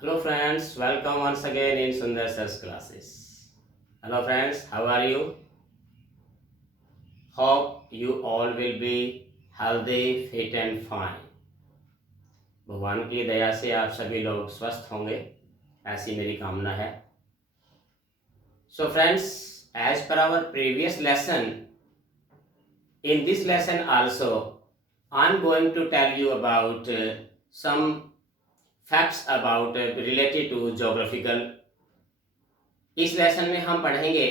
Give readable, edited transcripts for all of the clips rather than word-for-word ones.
Hello friends, welcome once again in Sundar Sir's classes. Hello friends, how are you? Hope you all will be healthy, fit and fine. भगवान की दया से आप सभी लोग स्वस्थ होंगे, ऐसी मेरी कामना है. So friends, as per our previous lesson, in this lesson also, I'm going to tell you about some facts about related to geographical. इस लेसन में हम पढ़ेंगे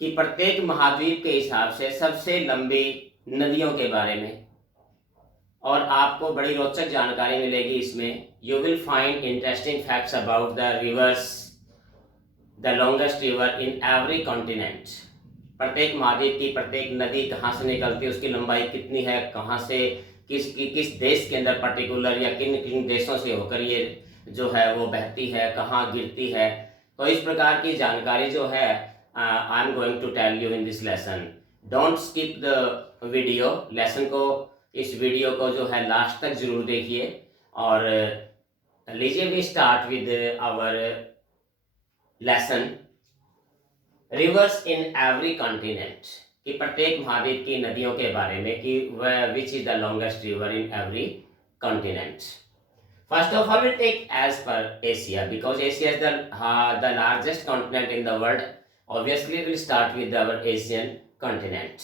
कि प्रत्येक महाद्वीप के हिसाब से सबसे लंबी नदियों के बारे में, और आपको बड़ी रोचक जानकारी मिलेगी इसमें. You will find interesting facts about the reverse, the longest river in every continent. प्रत्येक महाद्वीप की प्रत्येक नदी कहाँ से निकलती है, उसकी लंबाई कितनी है, कहाँ से किस देश के अंदर पर्टिकुलर या किन किन देशों से होकर ये जो है वो बहती है, कहाँ गिरती है. तो इस प्रकार की जानकारी जो है I am going to tell you in this lesson. Don't skip the video. Lesson को, इस वीडियो को जो है लास्ट तक जरूर देखिए. और लीजिए we start with our lesson. Rivers in every continent, कि प्रत्येक महाद्वीप की नदियों के बारे में कि which is the longest river in every continent. First of all, we take as per Asia, because Asia is the largest continent in the world. Obviously, we'll start with our Asian continent.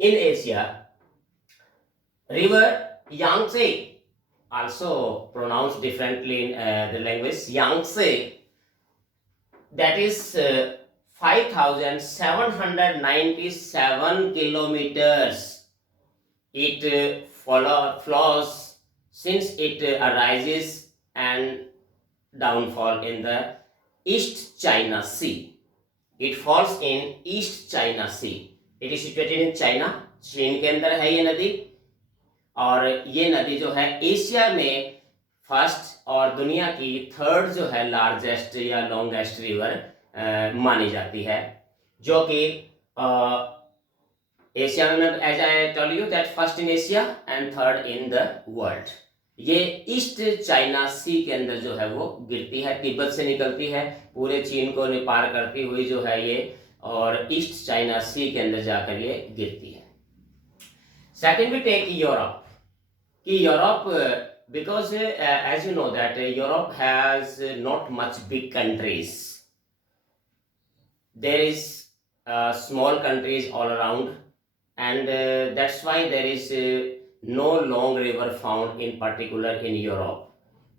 In Asia, river Yangtze, also pronounced differently in the language, Yangtze, that is 5,797 kilometers. It flows since it arises and downfall in the East China Sea. It falls in East China Sea. It is situated in China. चीन के अंदर है ये नदी. और ये नदी जो है एशिया में फर्स्ट और दुनिया की थर्ड जो है लार्जेस्ट या लॉन्गेस्ट रिवर मानी जाती है, जो कि एशिया में, as I tell you that first in Asia and third in the world. ये ईस्ट चाइना सी के अंदर जो है वो गिरती है, तिब्बत से निकलती है, पूरे चीन को पार करती हुई जो है ये, और ईस्ट चाइना सी के अंदर जाकर ये गिरती है. Second we take Europe. कि Europe, because as you know that Europe has not much big countries. There is small countries all around, and that's why there is no long river found in particular in Europe.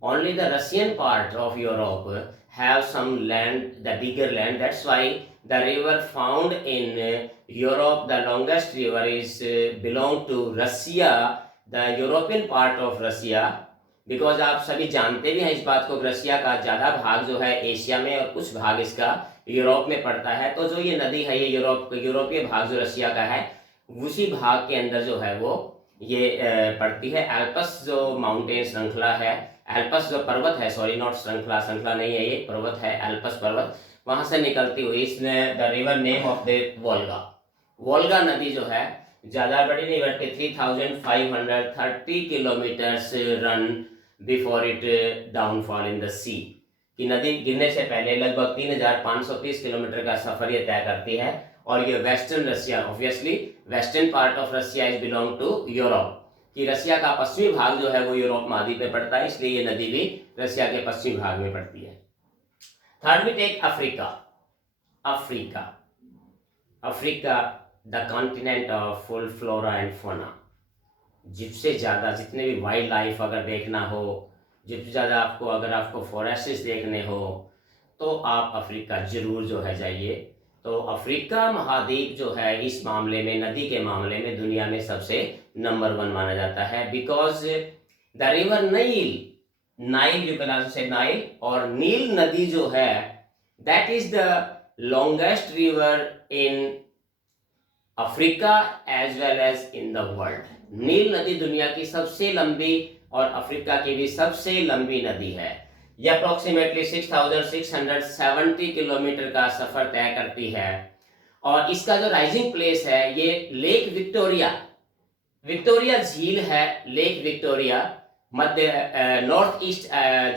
Only the Russian part of Europe have some land, the bigger land. That's why the river found in Europe, the longest river is belong to Russia, the European part of Russia. Because आप सभी जानते भी हैं इस बात को, रसिया का ज़्यादा भाग जो है एशिया में और कुछ भाग इसका यूरोप में पड़ता है. तो जो ये नदी है ये यूरोपीय भाग जो रसिया का है उसी भाग के अंदर जो है वो ये पड़ती है. एल्पस जो माउंटेन श्रृंखला है, एल्पस जो पर्वत है, सॉरी नॉट श्रृंखला नहीं है, ये पर्वत है, एल्पस पर्वत, वहां से निकलती हुई इसमें the river name of the Volga. Volga नदी जो है ज़्यादा बड़ी नहीं बल्कि 3,530 kilometres run before it downfall in the sea. कि नदी गिरने से पहले लगभग 3,530 किलोमीटर का सफर ये तय करती है. और ये western Russia, obviously western part of Russia is belong to Europe. कि रशिया का पश्चिमी भाग जो है वो यूरोप महाद्वीप में पड़ता है, इसलिए ये नदी भी रशिया के पश्चिमी भाग में पड़ती है. Third we take Africa. Africa the continent of full flora and fauna. जिससे ज़्यादा जितने भी वाइल्ड लाइफ अगर देखना हो, जिससे ज़्यादा आपको अगर आपको फॉरेस्ट्स देखने हो तो आप अफ्रीका जरूर जो है जाइए. तो अफ्रीका महाद्वीप जो है इस मामले में, नदी के मामले में दुनिया में सबसे नंबर 1 माना जाता है. Because the river Nile you can also say Nile, और नील नदी जो है that is the longest river in Africa as well as in the world. नील नदी दुनिया की सबसे लंबी और अफ्रीका की भी सबसे लंबी नदी है. ये अप्रोक्सीमेटली 6,670 किलोमीटर का सफर तय करती है. और इसका जो राइजिंग प्लेस है ये लेक विक्टोरिया झील है, लेक विक्टोरिया, मध्य नॉर्थ ईस्ट,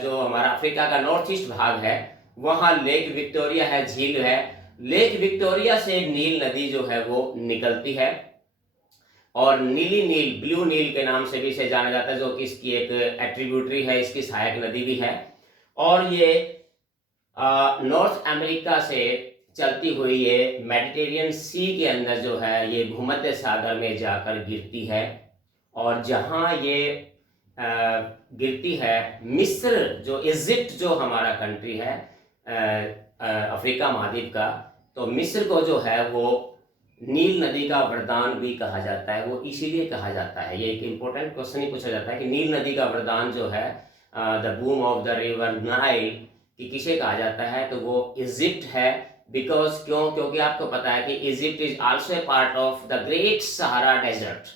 जो हमारा अफ्रीका का नॉर्थ ईस्ट भाग है, वहाँ लेक विक्टोरिया है, झील है। लेक विक्टोरिया से नील नदी जो है वो निकलती है और नीली नील, ब्लू नील के नाम से भी इसे जाना जाता है, जो कि इसकी एक एट्रीब्यूटरी है, इसकी सहायक नदी भी है। और ये नॉर्थ अमेरिका से चलती हुई ये मेडिटेरियन सी के अंदर जो है ये भूमध्य सागर में जाकर गिरती है। और जहाँ ये गिरती है, मिस्र जो इजिप्ट जो हमारा कंट्री है अफ्रीका महाद्वीप का, तो मिस्र को जो है वो नील नदी का वरदान भी कहा जाता है। वो इसीलिए कहा जाता है, ये एक इम्पोर्टेंट क्वेश्चन ही पूछा जाता है कि नील नदी का वरदान जो है, the boom of the river Nile, कि किसे कहा जाता है, तो वो इजिप्ट है। बिकॉज क्योंकि आपको पता है कि Egypt is also a part of the Great Sahara Desert,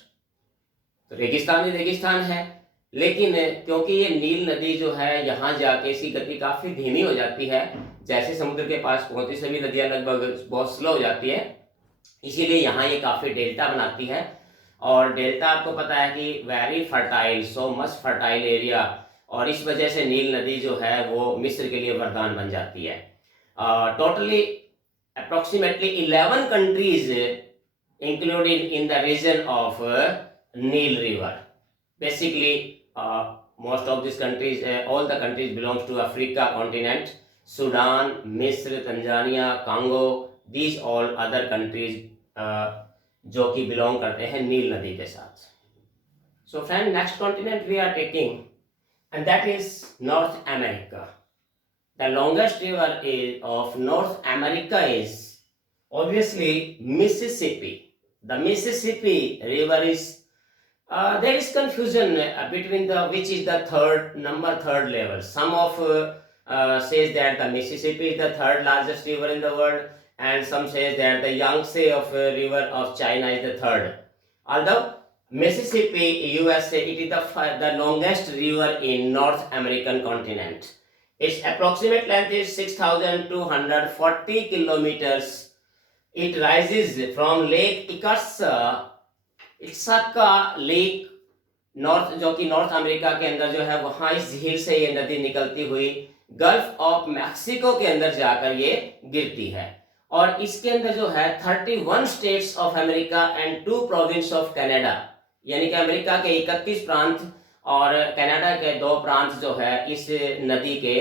तो रेगिस्तान ही रेगिस्तान है। लेकिन क्योंकि ये नील नदी जो है यहाँ जाके इसकी गति काफ़ी धीमी हो जाती है, जैसे समुद्र के पास पहुंचती सभी नदियाँ लगभग बहुत स्लो हो जाती है, इसीलिए यहाँ ये काफ़ी डेल्टा बनाती है। और डेल्टा आपको पता है कि very fertile, so much fertile area, और इस वजह से नील नदी जो है वो मिस्र के लिए वरदान बन जाती है। Totally approximately 11 countries included in the region of Nile river. Basically most of these countries, all the countries belongs to Africa continent, Sudan, Misr, Tanzania, Congo, these all other countries जो कि बिलोंग करते हैं नील नदी के साथ। So friend, next continent we are taking and that is North America. The longest river of North America is obviously Mississippi. The Mississippi River is there is confusion between the which is the third level. Some of says that the Mississippi is the third largest river in the world, and some says that the Yangtze of river of China is the third. Although Mississippi, USA, it is the longest river in North American continent. Its approximate length is 6,240 kilometers. It rises from Lake इक्साका lake, north, जो कि north America के अंदर जो है, वहाँ इस झील से ये नदी निकलती हुई गल्फ ऑफ मैक्सिको के अंदर जाकर ये गिरती है। और इसके अंदर जो है 31 states of America and 2 province of Canada, यानी कि अमेरिका के 31 प्रांत और कनाडा के 2 प्रांत जो है इस नदी के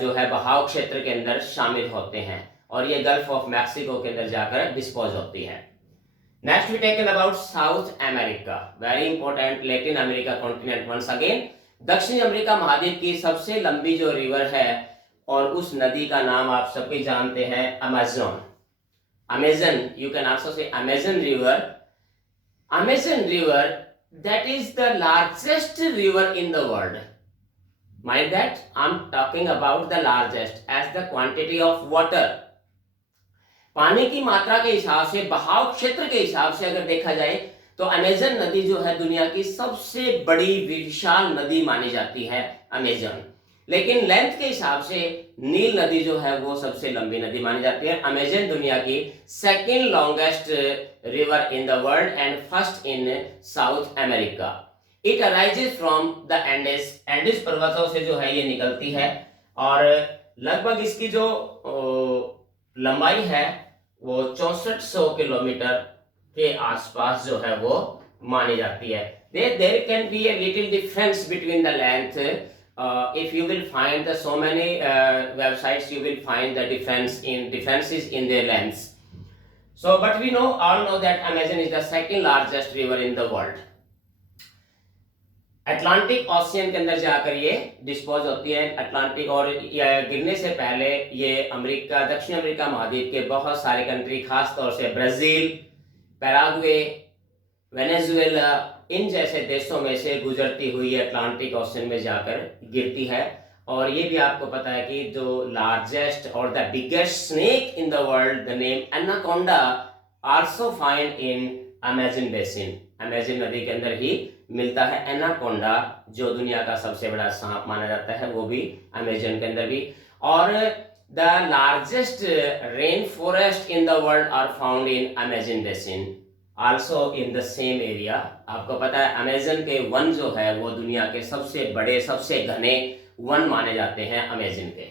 जो है बहाव क्षेत्र के अंदर शामिल होते हैं, और ये गल्फ ऑफ मैक्सिको के अंदर जाकर डिस्पोज होती है। Next we taken about South America, very important Latin America continent once again. दक्षिण अमेरिका महाद्वीप की सबसे लंबी जो रिवर है, और उस नदी का नाम आप सबके जानते हैं, Amazon. Amazon, you can also say Amazon River. Amazon River, that is the largest river in the world. Mind that, I'm talking about the largest as the quantity of water. पानी की मात्रा के हिसाब से, बहाव क्षेत्र के हिसाब से अगर देखा जाए तो अमेज़न नदी जो है दुनिया की सबसे बड़ी विशाल नदी मानी जाती है अमेज़न। लेकिन लेंथ के हिसाब से नील नदी जो है वो सबसे लंबी नदी मानी जाती है। अमेज़न दुनिया की second longest river in the world and first in south America. It arises from the Andes पर्वतों से जो है ये निकलती है, और लगभग इसकी जो लंबाई है वो 6400 किलोमीटर के आसपास जो है वो मानी जाती है। There can be a little difference between the length. If you will find the so many websites, you will find the differences in their lengths. So, but we all know that Amazon is the second largest river in the world. Atlantic ocean के अंदर जाकर ये dispose होती है। Atlantic, और गिरने से पहले ये अमेरिका, दक्षिण अमेरिका महाद्वीप के बहुत सारे कंट्री, खास तौर से ब्राजील, पैराग्वे, वेनेजुएला, इन जैसे देशों में से गुजरती हुई अटलांटिक ओशियन में जाकर गिरती है। और ये भी आपको पता है कि जो लार्जेस्ट और the biggest snake in the world, the name anaconda, also find in Amazon basin. Amazon नदी के अंदर ही मिलता है एनाकोंडा, जो दुनिया का सबसे बड़ा सांप माना जाता है, वो भी अमेज़न के अंदर भी। और the largest rain forest in the world are found in Amazon basin. Also in the same area. आपको पता है अमेजन के वन जो है वो दुनिया के सबसे बड़े सबसे घने वन माने जाते हैं अमेजन के।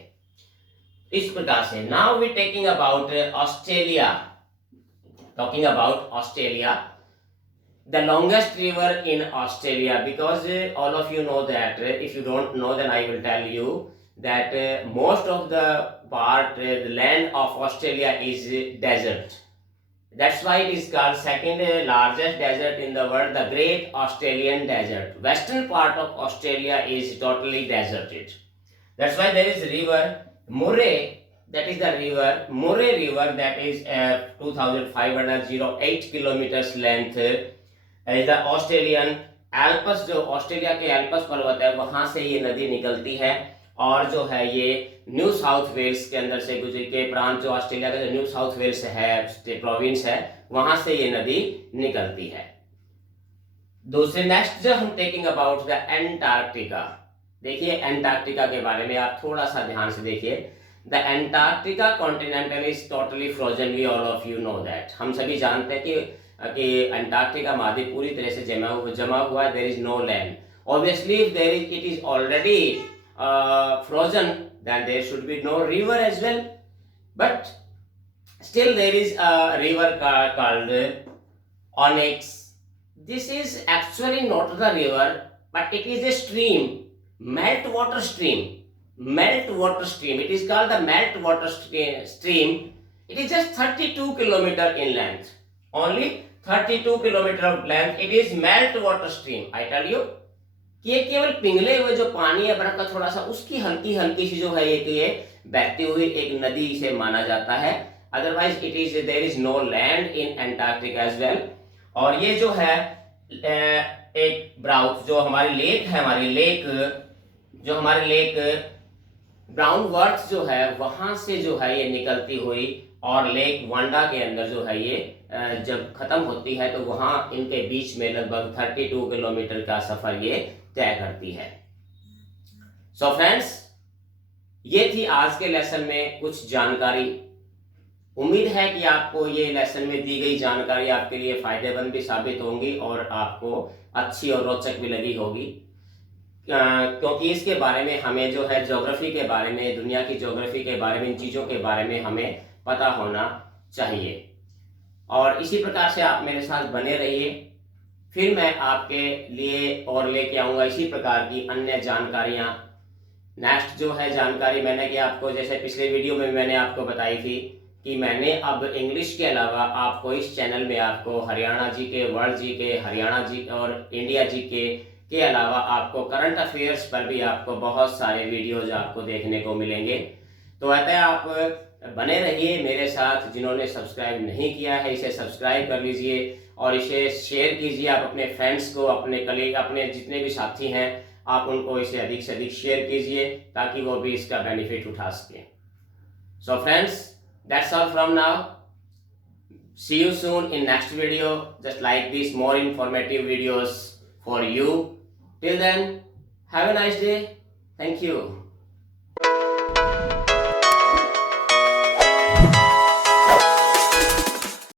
इस प्रकार से now we taking about Australia, talking about Australia, the longest river in Australia, because all of you know that, if you don't know then I will tell you that most of the part, the land of Australia is desert. That's why it is called second largest desert in the world, the Great Australian Desert. Western part of Australia is totally deserted. That's why there is river Murray, that is the river Murray River, that is 2508 kilometers length, is the Australian Alps, जो Australia के Alps पर्वत है वहां से ये नदी निकलती है, और जो है ये न्यू साउथ वेल्स के अंदर से गुजर के प्रांत, जो ऑस्ट्रेलिया का जो न्यू साउथ वेल्स है प्रोविंस है, वहां से ये नदी निकलती है। दूसरे नेक्स्ट जो हम टेकिंग अबाउट द एंटार्क्टिका। देखिए एंटार्क्टिका के बारे में आप थोड़ा सा ध्यान से देखिए। The Antarctica continental is totally frozen, we all of you know that. हम सभी जानते हैं कि एंटार्क्टिका महाद्वीप पूरी तरह से जमा हुआ है, there is no land. Obviously if there is it is already frozen, then there should be no river as well, but still there is a river called Onyx. This is actually not the river, but it is a stream, meltwater stream. It is called the meltwater stream. It is just 32 kilometer in length, only 32 kilometer of length. It is meltwater stream. I tell you, कि ये केवल पिघले हुए जो पानी है बर्फ का थोड़ा सा, उसकी हल्की हल्की सी जो है ये बहती हुई एक नदी से माना जाता है। Otherwise it is there is no land in Antarctica as well. और ये जो है एक ब्राउथ जो हमारी लेक है, हमारी लेक ब्राउन वर्थ जो है वहां से जो है ये निकलती हुई, और लेक वांडा के अंदर जो है ये जब खत्म होती है तो वहां इनके बीच में लगभग 32 किलोमीटर का सफर ये तय करती है। सो फ्रेंड्स, ये थी आज के लेसन में कुछ जानकारी। उम्मीद है कि आपको ये लेसन में दी गई जानकारी आपके लिए फायदेमंद भी साबित होंगी और आपको अच्छी और रोचक भी लगी होगी, क्योंकि इसके बारे में हमें जो है ज्योग्राफी के बारे में, दुनिया की ज्योग्राफी के बारे में, इन चीज़ों के बारे में हमें पता होना चाहिए। और इसी प्रकार से आप मेरे साथ बने रहिए, फिर मैं आपके लिए और लेके आऊँगा इसी प्रकार की अन्य जानकारियाँ। नेक्स्ट जो है जानकारी मैंने कि आपको, जैसे पिछले वीडियो में मैंने आपको बताई थी कि मैंने अब इंग्लिश के अलावा आपको इस चैनल में आपको हरियाणा जी के, वर्ल्ड जी के, हरियाणा जी और इंडिया जी के अलावा आपको करंट अफेयर्स पर भी आपको बहुत सारे वीडियोज आपको देखने को मिलेंगे। तो अतः आप बने रहिए मेरे साथ। जिन्होंने सब्सक्राइब नहीं किया है इसे सब्सक्राइब कर लीजिए और इसे शेयर कीजिए। आप अपने फ्रेंड्स को, अपने कलीग, अपने जितने भी साथी हैं, आप उनको इसे अधिक से अधिक शेयर कीजिए ताकि वो भी इसका बेनिफिट उठा सकें। So friends, that's all from now. See you soon in next video, just like this, more informative videos for you. Till then, have a nice day. Thank you.